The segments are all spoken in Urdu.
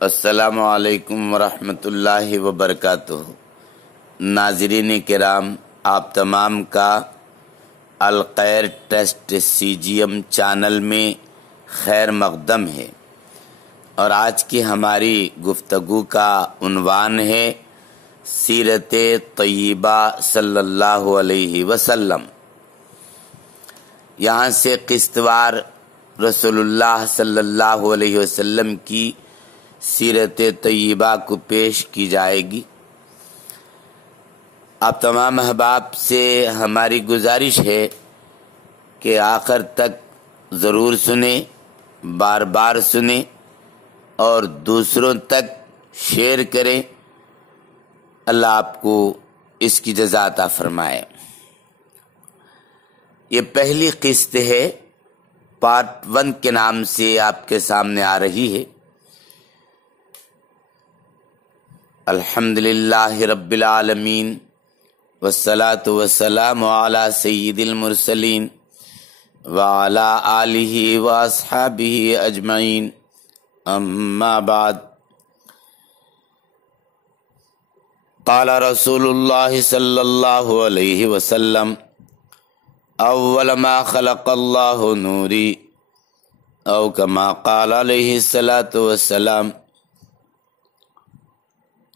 السلام علیکم ورحمۃ اللہ وبرکاتہ۔ ناظرین کرام، آپ تمام کا الخیر ٹرسٹ CGM چینل میں خیر مقدم ہے، اور آج کی ہماری گفتگو کا عنوان ہے سیرت طیبہ صلی اللہ علیہ وسلم۔ یہاں سے قسط وار رسول اللہ صلی اللہ علیہ وسلم کی سیرت طیبہ کو پیش کی جائے گی۔ آپ تمام احباب سے ہماری گزارش ہے کہ آخر تک ضرور سنیں، بار بار سنیں اور دوسروں تک شیئر کریں۔ اللہ آپ کو اس کی جزا عطا فرمائے۔ یہ پہلی قسط ہے، پارٹ 1 کے نام سے آپ کے سامنے آ رہی ہے۔ الحمدللہ رب العالمین والصلاة والسلام علی سید المرسلین وعلی آلہ واصحابہ اجمعین، اما بعد۔ قال رسول اللہ صلی اللہ علیہ وسلم: اول ما خلق اللہ نوری، او کما قال علیہ الصلاة والسلام۔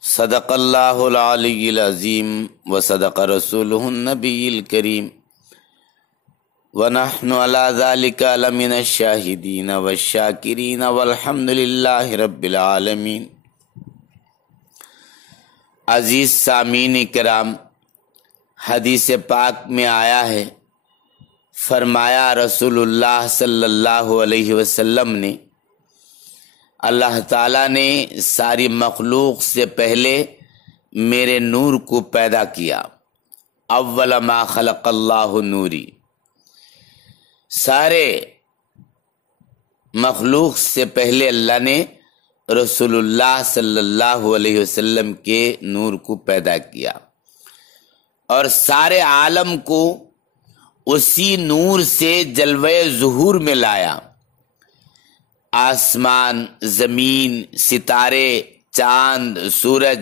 صدق اللہ العلی العظیم وصدق رسولہ النبی الکریم، ونحن علی ذلک لمن الشاہدین والشاکرین والحمد للہ رب العالمین۔ عزیز سامعین کرام، حدیث پاک میں آیا ہے، فرمایا رسول اللہ صلی اللہ علیہ وسلم نے، اللہ تعالیٰ نے ساری مخلوق سے پہلے میرے نور کو پیدا کیا۔ اول ما خلق اللہ نوری، سارے مخلوق سے پہلے اللہ نے رسول اللہ صلی اللہ علیہ وسلم کے نور کو پیدا کیا، اور سارے عالم کو اسی نور سے جلوہ ظہور میں لایا۔ آسمان، زمین، ستارے، چاند، سورج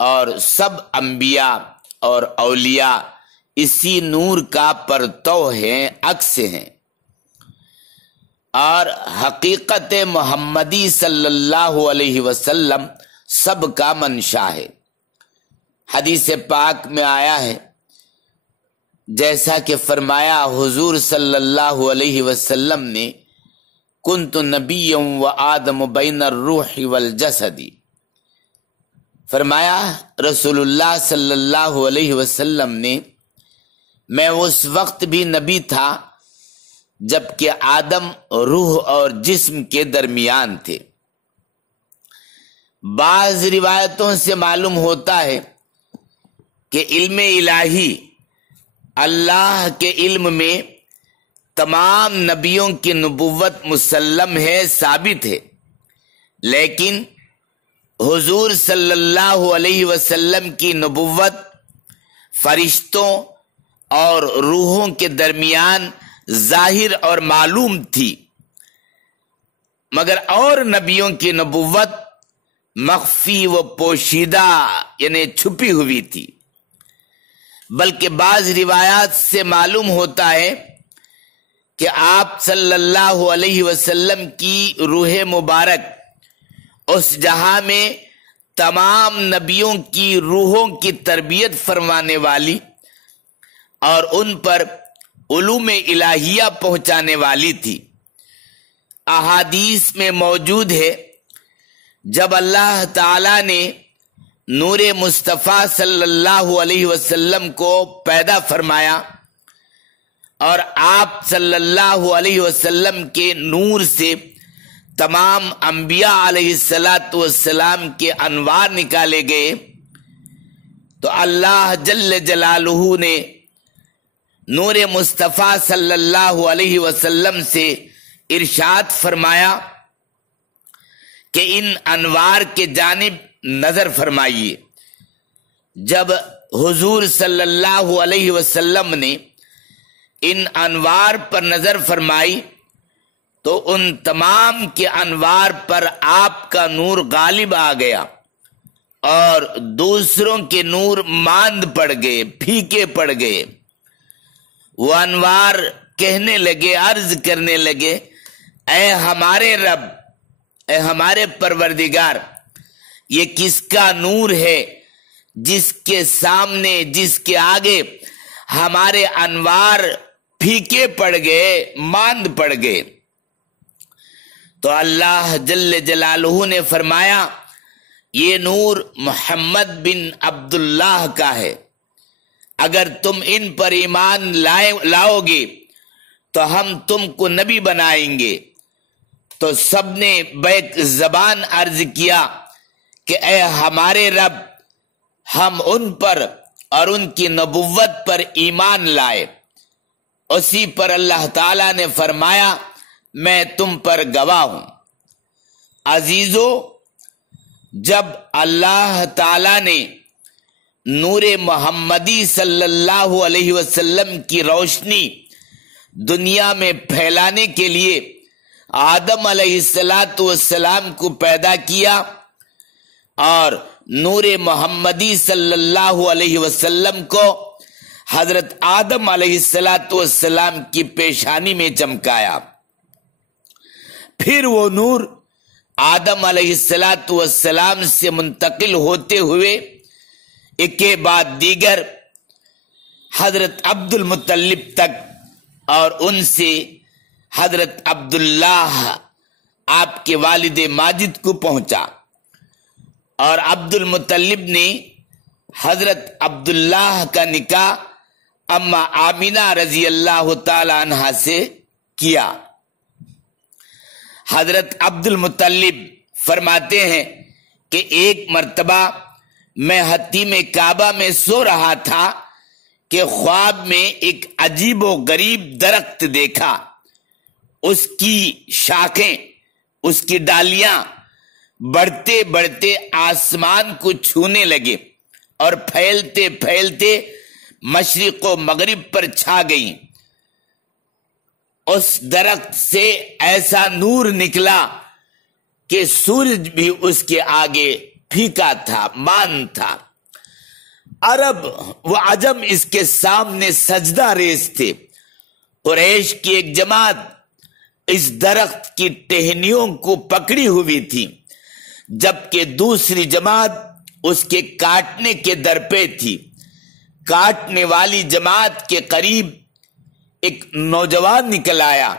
اور سب انبیاء اور اولیاء اسی نور کا پرتو ہیں، عکس ہیں، اور حقیقت محمدی صلی اللہ علیہ وسلم سب کا منشا ہے۔ حدیث پاک میں آیا ہے، جیسا کہ فرمایا حضور صلی اللہ علیہ وسلم نے، کنت نبی و آدم بین الروح والجسد۔ فرمایا رسول اللہ صلی اللہ علیہ وسلم نے، میں اس وقت بھی نبی تھا جبکہ آدم روح اور جسم کے درمیان تھے۔ بعض روایتوں سے معلوم ہوتا ہے کہ علم الہی، اللہ کے علم میں تمام نبیوں کی نبوت مسلم ہے، ثابت ہے، لیکن حضور صلی اللہ علیہ وسلم کی نبوت فرشتوں اور روحوں کے درمیان ظاہر اور معلوم تھی، مگر اور نبیوں کی نبوت مخفی و پوشیدہ یعنی چھپی ہوئی تھی۔ بلکہ بعض روایات سے معلوم ہوتا ہے کہ آپ صلی اللہ علیہ وسلم کی روح مبارک اس جہاں میں تمام نبیوں کی روحوں کی تربیت فرمانے والی اور ان پر علوم الہیہ پہنچانے والی تھی۔ احادیث میں موجود ہے، جب اللہ تعالی نے نور مصطفیٰ صلی اللہ علیہ وسلم کو پیدا فرمایا اور آپ صلی اللہ علیہ وسلم کے نور سے تمام انبیاء علیہ السلام کے انوار نکالے گئے، تو اللہ جل جلالہ نے نور مصطفیٰ صلی اللہ علیہ وسلم سے ارشاد فرمایا کہ ان انوار کے جانب نظر فرمائیے۔ جب حضور صلی اللہ علیہ وسلم نے ان انوار پر نظر فرمائی تو ان تمام کے انوار پر آپ کا نور غالب آ گیا اور دوسروں کے نور ماند پڑ گئے، پھیکے پڑ گئے۔ وہ انوار کہنے لگے، عرض کرنے لگے، اے ہمارے رب، اے ہمارے پروردگار، یہ کس کا نور ہے جس کے سامنے، جس کے آگے ہمارے انوار پھیکے پڑ گئے، ماند پڑ گئے؟ تو اللہ جل جلالہ نے فرمایا، یہ نور محمد بن عبداللہ کا ہے، اگر تم ان پر ایمان لاؤ گے تو ہم تم کو نبی بنائیں گے۔ تو سب نے بیک زبان عرض کیا کہ اے ہمارے رب، ہم ان پر اور ان کی نبوت پر ایمان لائے۔ اسی پر اللہ تعالیٰ نے فرمایا، میں تم پر گواہ ہوں۔ عزیزو، جب اللہ تعالیٰ نے نور محمدی صلی اللہ علیہ وسلم کی روشنی دنیا میں پھیلانے کے لیے آدم علیہ السلام کو پیدا کیا اور نور محمدی صلی اللہ علیہ وسلم کو حضرت آدم علیہ السلام کی پیشانی میں چمکایا، پھر وہ نور آدم علیہ السلام سے منتقل ہوتے ہوئے ایک کے بعد دیگر حضرت عبد المطلب تک اور ان سے حضرت عبداللہ آپ کے والد ماجد کو پہنچا، اور عبد المطلب نے حضرت عبداللہ کا نکاح اما آمینہ رضی اللہ تعالی عنہا سے کیا۔ حضرت عبد المطلب فرماتے ہیں کہ ایک مرتبہ میں حتیم کعبہ میں سو رہا تھا کہ خواب میں ایک عجیب و غریب درخت دیکھا۔ اس کی شاخیں، اس کی ڈالیاں بڑھتے بڑھتے آسمان کو چھونے لگے اور پھیلتے پھیلتے مشرق و مغرب پر چھا گئیں۔ اس درخت سے ایسا نور نکلا کہ سورج بھی اس کے آگے پھیکا تھا، مان تھا۔ عرب و عجم اس کے سامنے سجدہ ریز تھے۔ قریش کی ایک جماعت اس درخت کی ٹہنیوں کو پکڑی ہوئی تھی، جبکہ دوسری جماعت اس کے کاٹنے کے در پہ تھی۔ کاٹنے والی جماعت کے قریب ایک نوجوان نکل آیا۔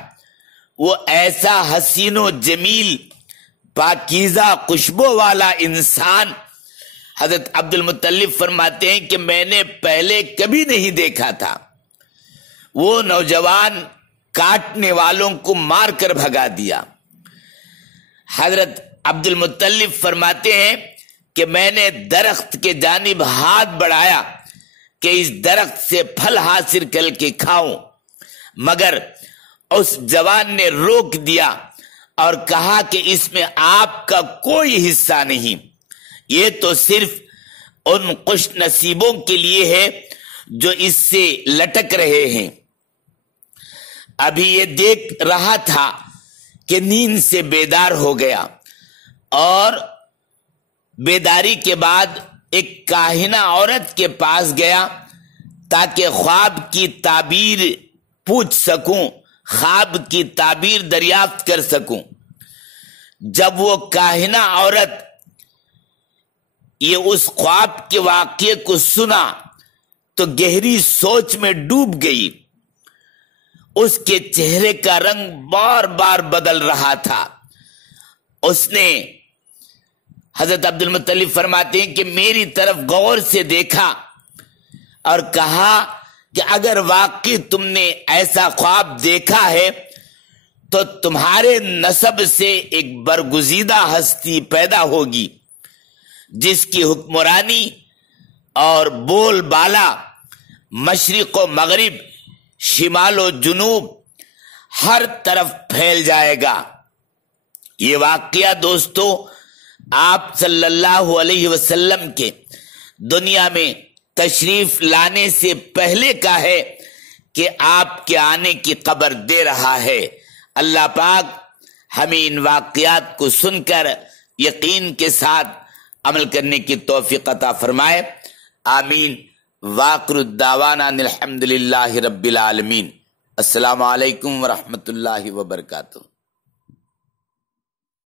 وہ ایسا حسین و جمیل، پاکیزہ خوشبو والا انسان، حضرت عبد المطلب فرماتے ہیں کہ میں نے پہلے کبھی نہیں دیکھا تھا۔ وہ نوجوان کاٹنے والوں کو مار کر بھگا دیا۔ حضرت عبد المطلب فرماتے ہیں کہ میں نے درخت کے جانب ہاتھ بڑھایا کہ اس درخت سے پھل حاصل کر کے کھاؤں، مگر اس جوان نے روک دیا اور کہا کہ اس میں آپ کا کوئی حصہ نہیں، یہ تو صرف ان خوش نصیبوں کے لیے ہے جو اس سے لٹک رہے ہیں۔ ابھی یہ دیکھ رہا تھا کہ نیند سے بیدار ہو گیا، اور بیداری کے بعد ایک کاہنہ عورت کے پاس گیا تاکہ خواب کی تعبیر پوچھ سکوں، خواب کی تعبیر دریافت کر سکوں۔ جب وہ کاہنہ عورت یہ اس خواب کے واقعے کو سنا تو گہری سوچ میں ڈوب گئی۔ اس کے چہرے کا رنگ بار بار بدل رہا تھا۔ اس نے، حضرت عبد المطلب فرماتے ہیں کہ میری طرف غور سے دیکھا اور کہا کہ اگر واقعی تم نے ایسا خواب دیکھا ہے تو تمہارے نسب سے ایک برگزیدہ ہستی پیدا ہوگی جس کی حکمرانی اور بول بالا مشرق و مغرب، شمال و جنوب ہر طرف پھیل جائے گا۔ یہ واقعہ دوستو آپ صلی اللہ علیہ وسلم کے دنیا میں تشریف لانے سے پہلے کا ہے کہ آپ کے آنے کی خبر دے رہا ہے۔ اللہ پاک ہمیں ان واقعات کو سن کر یقین کے ساتھ عمل کرنے کی توفیق عطا فرمائے، آمین۔ وآخر الدعوانا الحمد للہ رب العالمین۔ السلام علیکم ورحمۃ اللہ وبرکاتہ۔